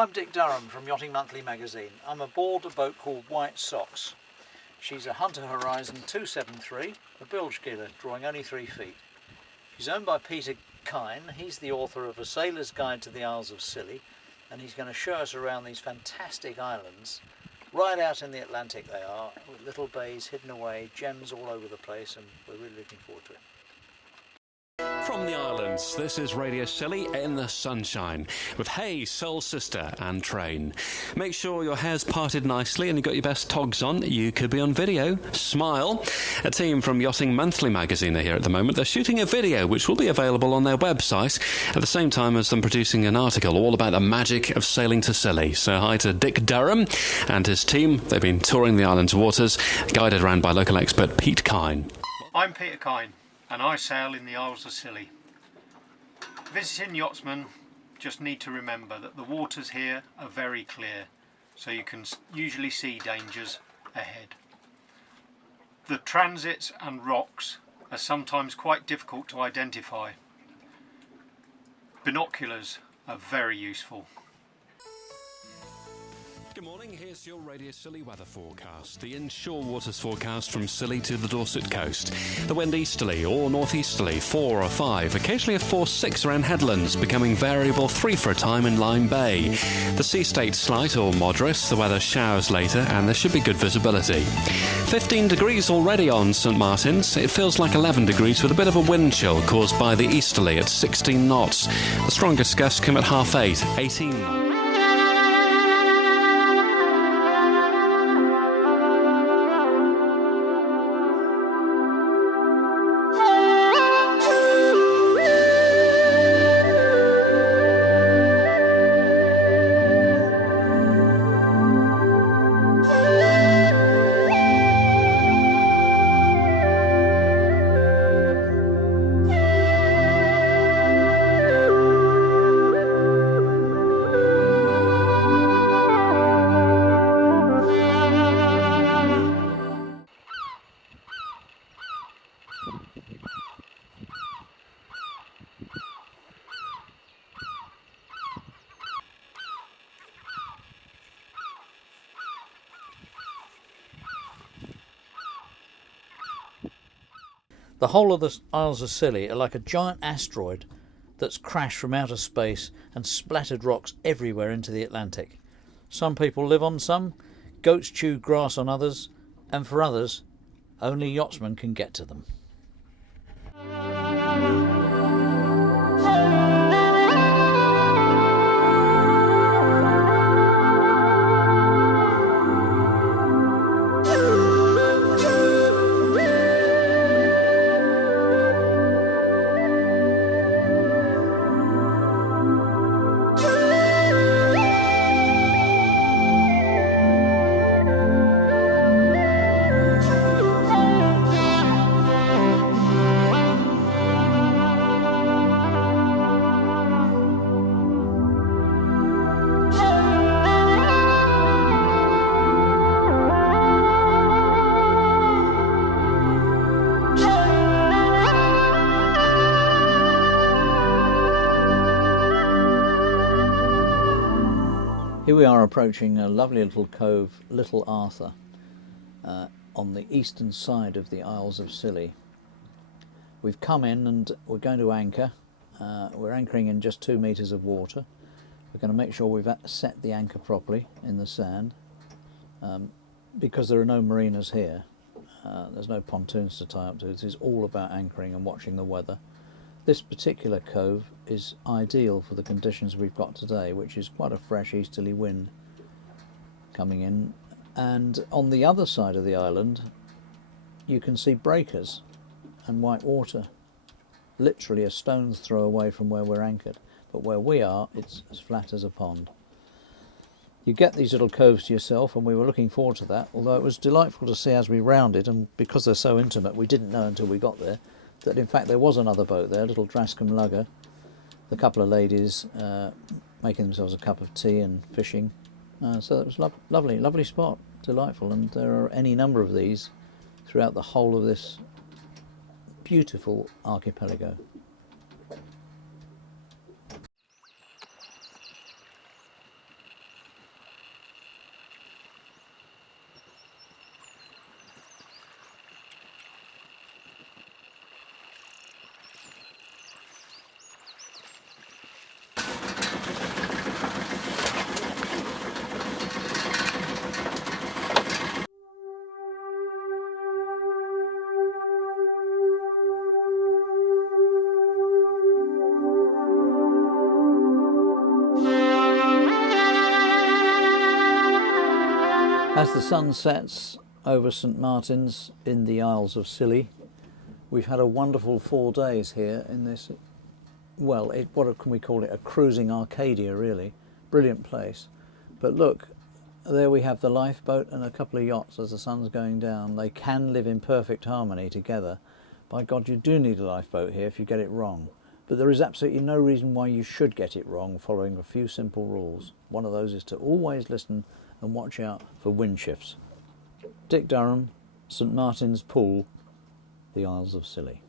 I'm Dick Durham from Yachting Monthly magazine. I'm aboard a boat called White Sox. She's a Hunter Horizon 273, a bilge keeler, drawing only 3 feet. She's owned by Peter Kine. He's the author of A Sailor's Guide to the Isles of Scilly, and he's going to show us around these fantastic islands. Right out in the Atlantic they are, with little bays hidden away, gems all over the place, and we're really looking forward to it. From the islands, this is Radio Scilly in the sunshine with Hey, Soul Sister and Train. Make sure your hair's parted nicely and you've got your best togs on. You could be on video. Smile. A team from Yachting Monthly magazine are here at the moment. They're shooting a video which will be available on their website at the same time as them producing an article all about the magic of sailing to Scilly. So hi to Dick Durham and his team. They've been touring the island's waters, guided around by local expert Pete Kine. I'm Peter Kine, and I sail in the Isles of Scilly. Visiting yachtsmen just need to remember that the waters here are very clear, so you can usually see dangers ahead. The transits and rocks are sometimes quite difficult to identify. Binoculars are very useful. Good morning, here's your Radio Scilly weather forecast. The inshore waters forecast from Scilly to the Dorset coast. The wind easterly or northeasterly, 4 or 5, occasionally a force 6 around headlands, becoming variable 3 for a time in Lyme Bay. The sea state slight or moderate, the weather showers later and there should be good visibility. 15 degrees already on St Martin's. It feels like 11 degrees with a bit of a wind chill caused by the easterly at 16 knots. The strongest gusts come at 8:30, 18 knots. The whole of the Isles of Scilly are like a giant asteroid that's crashed from outer space and splattered rocks everywhere into the Atlantic. Some people live on some, goats chew grass on others, and for others, only yachtsmen can get to them. Here we are approaching a lovely little cove, Little Arthur, on the eastern side of the Isles of Scilly. We've come in and we're going to anchor. We're anchoring in just 2 metres of water. We're going to make sure we've set the anchor properly in the sand. Because there are no marinas here, there's no pontoons to tie up to. This is all about anchoring and watching the weather. This particular cove is ideal for the conditions we've got today, which is quite a fresh easterly wind coming in. And on the other side of the island you can see breakers and white water, literally a stone's throw away from where we're anchored. But where we are, it's as flat as a pond. You get these little coves to yourself, and we were looking forward to that, although it was delightful to see as we rounded, and because they're so intimate we didn't know until we got there that in fact there was another boat there, a little Drascombe lugger, with a couple of ladies making themselves a cup of tea and fishing. So it was lovely spot, delightful, and there are any number of these throughout the whole of this beautiful archipelago. the sun sets over St Martin's in the Isles of Scilly. We've had a wonderful 4 days here in this, well, what can we call it, a cruising Arcadia really. Brilliant place. But look, there we have the lifeboat and a couple of yachts as the sun's going down. They can live in perfect harmony together. By God, you do need a lifeboat here if you get it wrong. But there is absolutely no reason why you should get it wrong, following a few simple rules. One of those is to always listen and watch out for wind shifts. Dick Durham, St Martin's Pool, the Isles of Scilly.